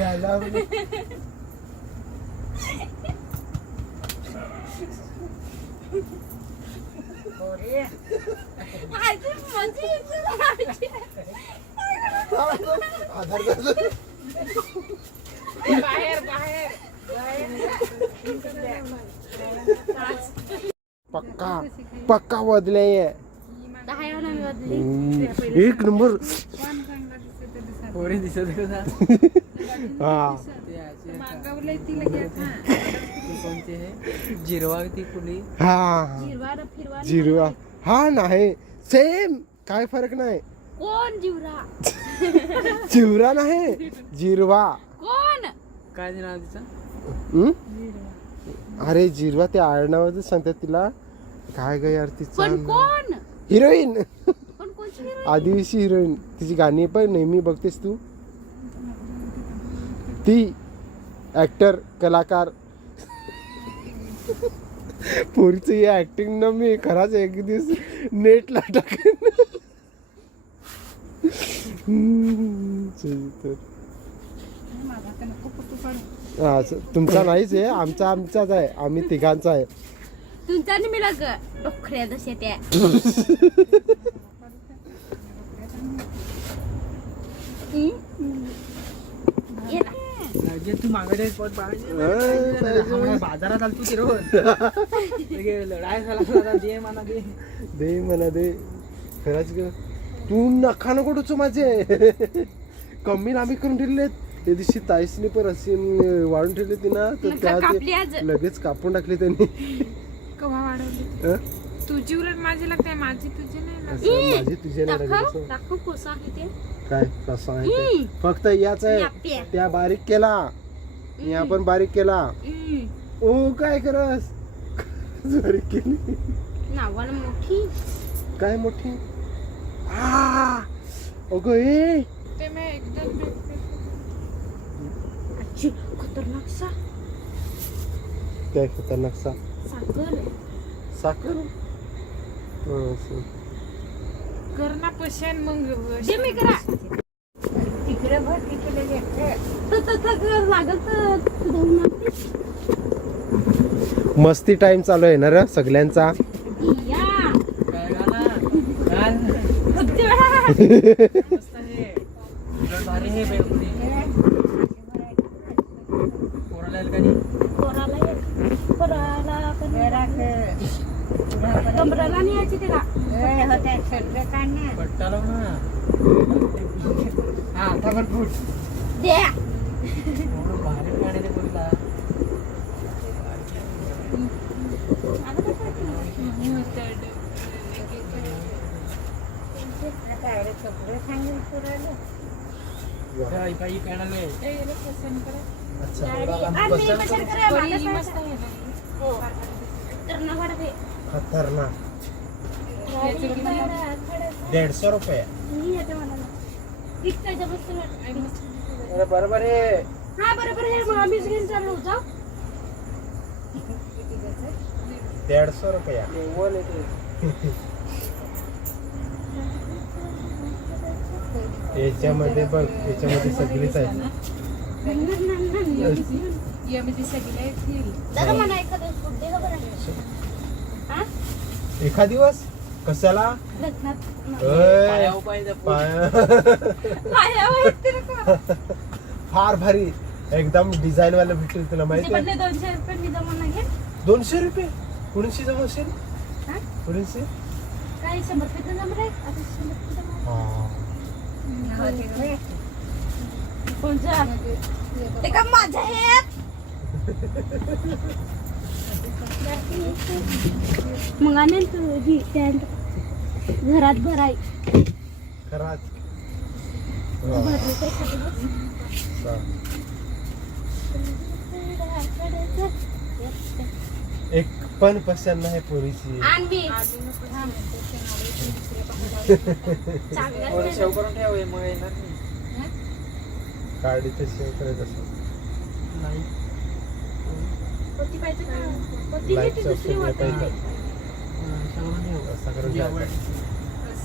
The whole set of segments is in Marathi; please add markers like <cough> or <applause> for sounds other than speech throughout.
आधार बाहेर पक्का पक्का बदले. एक नंबर. पोरी दिसत <laughs> होता मागावले ती लगेच कोणते जिरवा ती हा. जिरवा न फिरवा न जिरवा. हा नाही. सेम. काय फरक नाही. कोण जिवरा? जिवरा नाही. जिरवा. कोण? काय नाव तिचं? हम्म? अरे जिरवा ते आडनावाच सांगतात तिला. काय ग यार पण तिचं कोण? हिरोईन. पण कोणची hero? आदिवासी हिरोईन. तिची गाणी पण नेहमी बघतेस तू. ती ऍक्टर कलाकार. पोरीचं हे ऍक्टिंग ना मी खराच एक दिवस नेटला टाकेन. हा, तुमचा नाहीच आहे आमचा आमचाच आहे आम्ही तिघांचा आहे. तुमचा मी लग डोखऱ्या जसे त्या <laughs> ये ना. जे तू मागडे अं, बाजारात की रोज. झाला दे मला दे. दे मला दे. खरंच ग. तू नका नको टोचू माझे. कमी लांबी करून ठेवले त्या दिवशी ताईसने पण अशी वाढून ठेवली ती ना तर त्या लगेच कापून टाकली त्यांनी. कवा वाढवली? तुझी उलट माझी लागते माझी तुझी नाही माझी. तुझ्या नाही लागत दाखव असं. दाखव कोसा आहे ते. काय कसं आहे ते? फक्त याच आहे. त्या बारीक केला. या पण बारीक केला. ओ काय करस? बारीक केली. मोठी. काय मोठी? आ! अगं ए! ते मी एकदम खतरनाक सा. काय खतरनाक सा? साखर. साखर? हं, असं. कर ना पशन मग जे मी करा. तिकडे भर तिकडे लागल तर धुवून आणते. मस्ती टाइम चालू आहे ना रे सगळ्यांचा? हे हे कमराला नाही यायची त्याला पट्टा लाव ना हा आता पण फूट द्या भारी ते बोलला काय काही पॅनल आहे पसंत करा गाडी. आणि मी बचत करा, मला मस्त सांगा. आहे ना. तर न वाढते. खतरनाक. दीडशे रुपये. अरे बरोबर आहे. हा बरोबर आहे. मग आम्हीच घेऊन चाललो. दीडशे रुपये. याच्यामध्ये बघ याच्यामध्ये सगळीच आहे यामध्ये सगळे एखादं. हा? एखाद दिवस? कशाला? ओय, पाय? <laughs> <laughs> फार भारी. एकदम डिझाईन वाला भेटेल तुला तिचे माहिती आहे दोनशे रुपये मी जमा नाही घेत. दोनशे रुपये? कुणीशी जमा असेल हा? कुणीशी? काय शंभर रुपये जमा रे आता शंभर रुपये जमा. कोणचा? ते का माझं आहे <laughs> मग आणेल तू ही tent घरात भराय. बस. एक पण पसंत नाही पोरीची. आण मी थोडं चांगलं सेव करून ठेव हे मग येणार नाही. काढी तर सेव करायचं असं. नाही. पाहिजे का? दुसरी हा,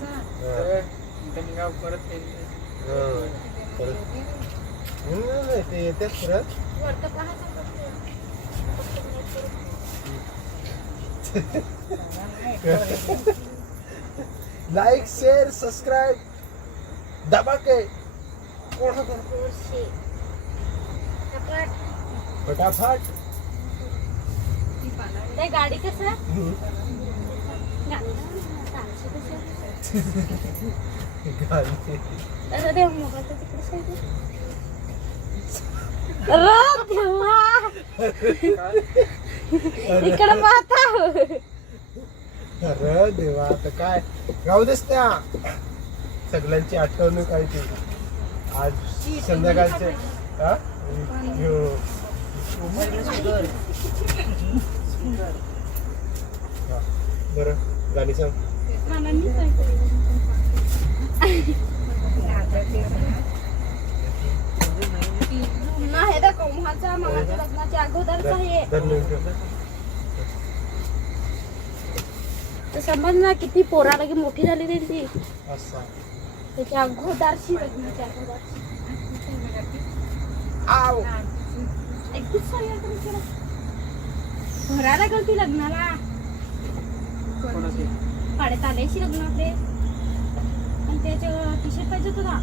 हा. परत. ते- हा. येतेच वरतं पाहायचं. लाईक शेअर सबस्क्राईब दबा के कोण. फटाफट ते गाडी कसं गाडी तारशी कसं गाणी. अरे देव मोबाईल तर तिकडे ते गाडी देवा इकडे पाहता. अरे देवा आता काय? राहू देस त्या. सगळ्यांची आठवण काय ती? आज संध्याकाळचे हा? यो. हा, बरं गाणी सांग मला नाही सांगता नाही त्या कोम्हाचा मामाच्या लग्नाच्या अगोदरचा हे धर लिहून ठेव. तर समज ना किती पोराला की मोठी झाली त्यांची असा त्याच्या अगोदरची लग्नाच्या अगोदरची आव एकटीच sorry आपण केलं. भरायला गेलती लग्नाला पाड्यात आल्याशी लग्न आपले आणि त्याच्या टी शर्ट पाहिजे होता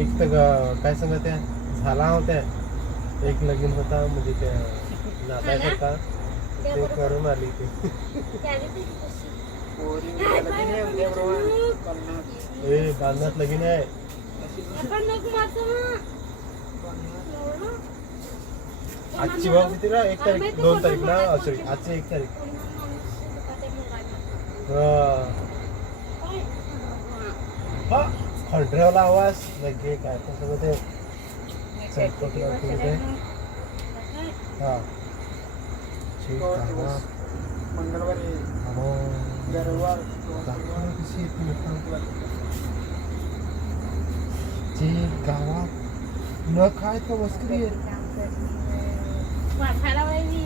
एक तर ग- काय सांगा त्या झाला होत्या एक लगीन होता म्हणजे त्या नाताय होता ते करून आली ती. ए बांधण्यात लगीन आहे. आजची भाऊ किती ना एक तारीख दोन तारीख ना सॉरी आजची एक तारीख हा. हा खंडऱ्यावला आवाज लगे काय पण सगळं ते संपतला ते ते. हा ठीक आहे. मंगळवारी हो. गुरुवार दाखवा कशी येते मित्रांनो. जे गावात न काय तर मस्करी आहे वाटायला पाहिजे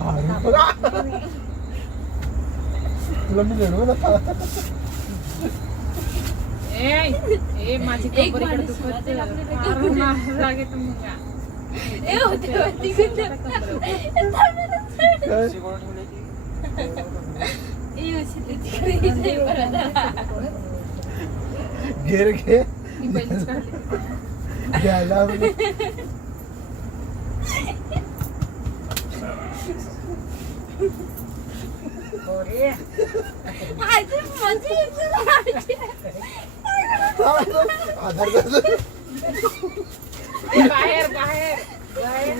भारी बघा. तुला मी लढवू नका ए ए माझी एक कंबर इकडे माणूस दुखत सुरुवातीला आपली आहे. लगेच फार मार लागेल मग ए होते होती काय? घेर घे मी पहिलीच काढली Gel lan. Oraya. Hadi hadi hadi. Pardon. Pardon. Bahir bahir. Bahir.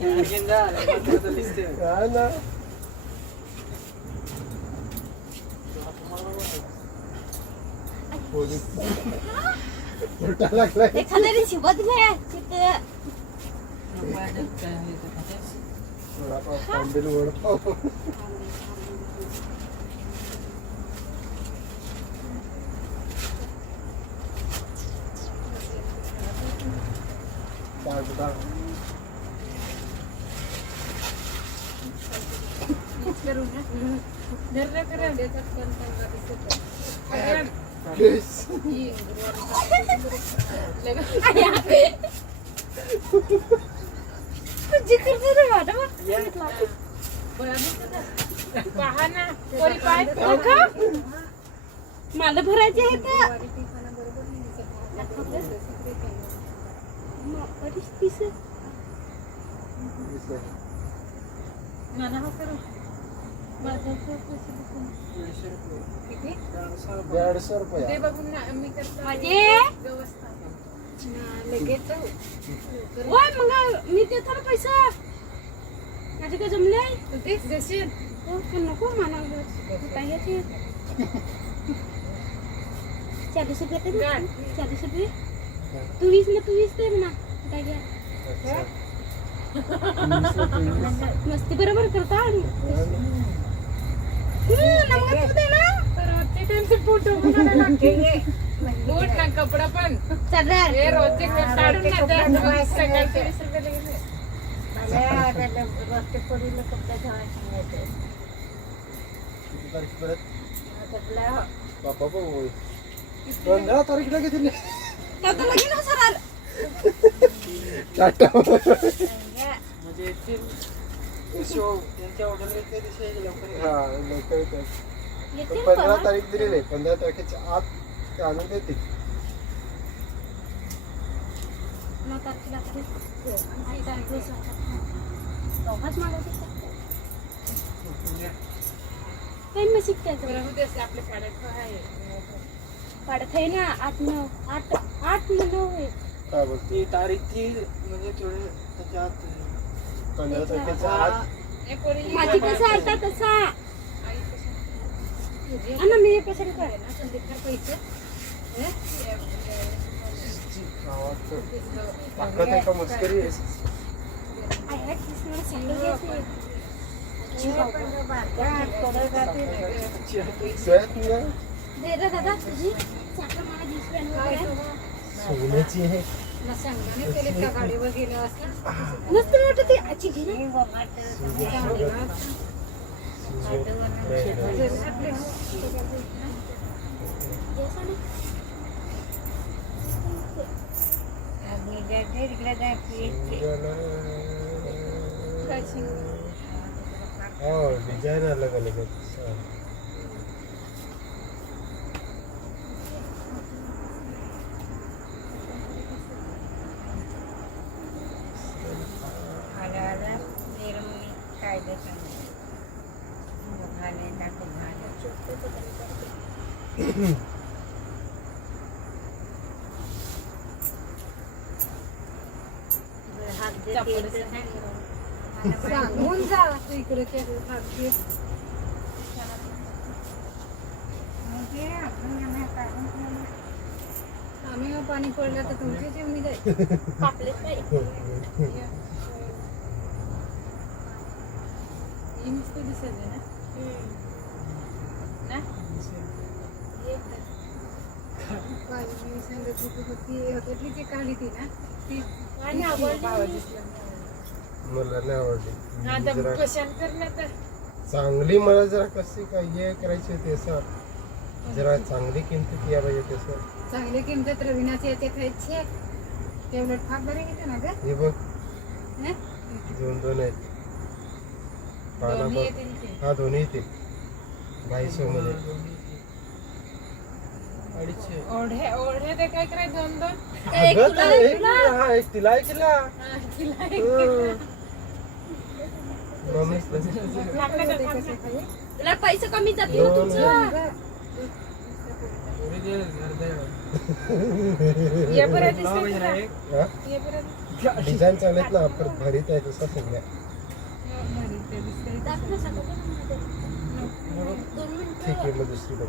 Ya, agenda, agenda liste. Ya, म्हणजे आधार कार्ड बाहेर बाहेर काय ना पोलीस उलटा लागलाय एखाद्याने शिवत घे तिथं वडापाव तांबेल वडापाव डाळ डाळ. केस. जिकर जरा वाटा पहा ना पोरी पाय हो का मला भरायचे आहे का मला हा करू किती दीडशे रुपये ते बघून ना मी करतो माझे व्यवस्था लगेच होय मग मी देतो ना पैसा माझे काय जमले तू तेच देशील हो पण नको मला काय घ्यायचे चाळीस रुपये दे ना. चाळीस रुपये तू वीस ना तू वीस दे ना काय घ्या मस्ती बरोबर करता हम्म, नमक तू दे ना रोजचे त्यांचे फोटो बूट ना कपडा पण हे रोजचे काढून द्या सकाळचे वीस रुपये पंधरा तारीखला किती टाटा. म्हणजे हा लवकर येतात. पण येतील पंधरा परवा. तारीख दिली नाही पंधरा तारखेच्या आत ते आणून नऊ तारखेला तरी तारखेला? काही मग आहे. पाडत आहे ना आठ नऊ आठ आठ नऊ आहे. काय बोलते ती तारीख ती म्हणजे थोडे त्याच्या आत माझी कसा आलता तसा आई कसं हा ना मी कशाने काय ना संदीप पैसे ताकद आहे का मस्करी आहे आय हॅड दिस मला सांगितलं घ्यायचं सयात ना दे रे दादा तुझी साखर मला जीन्स पॅन्ट वगैरे सोन्याची आहे ना सांगाने केले का गाडीवर गेलं असं नसतं वाटत ती आजी घे ना. काय शिंग डिझाईन अलग अलग आहेत सांगून जा तू इकडे केलं खाते. आम्ही मग पाणी पडलं तर तुमची जेवणी जाईल कापलेच नाही ही मस्त दिसत आहे ना ना बाजी मी सांगत होती तर ती हॉटेलची जी काढली ती ना ती आणि आवडली भावा दिसला मला नाही आवडली. आता जरा कशाला करणार तर? चांगली मला जरा कशी काय हे करायची होती असं. जरा चांगली किंमतीत या पाहिजे तसं चांगले किंमत रविनाचे याचे खायचे ते उलट फार बरे घेते ना ग? हे बघ. हं? दोन दोन आहेत. पाना दोन्ही बघ. येतील ते. हा दोन्ही येते बाईसो मध्ये ओढे ओढे ते काय करायचं दोन दोन एक अगं, तुला, ते एक एक तुला. तिला, हा, एक तिला एक तिला हा, तिला एक हं. मम्मीच लागलं का खायचं? तुला पैसे कमी जातील ना ये तुला. हा? ये डिझाईन चालेत ना आपण भरीत आहे तसं सगळ्या भारी ते दिसतंय. दाखव ना सांगा बरं. दोन ठीक मिनिटं आहे मग दुसरी बघ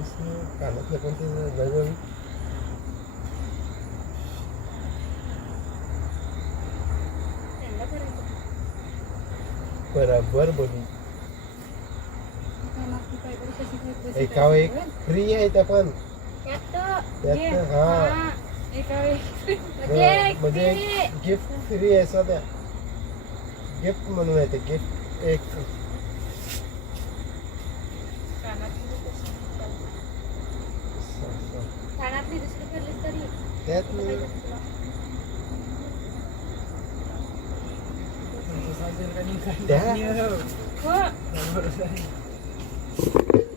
अरे भारीच ना. कानातलं पण ते नवीन त्यांना करायचं. बरोबर बोली एकावर एक? फ्री आहे त्या पण. हा. म्हणजे गिफ्ट फ्री आहे सध्या गिफ्ट म्हणून आहे ते गिफ्ट एक कानातली कशी कानातली दुसरी फिरलीस तरी त्यात पाहिजे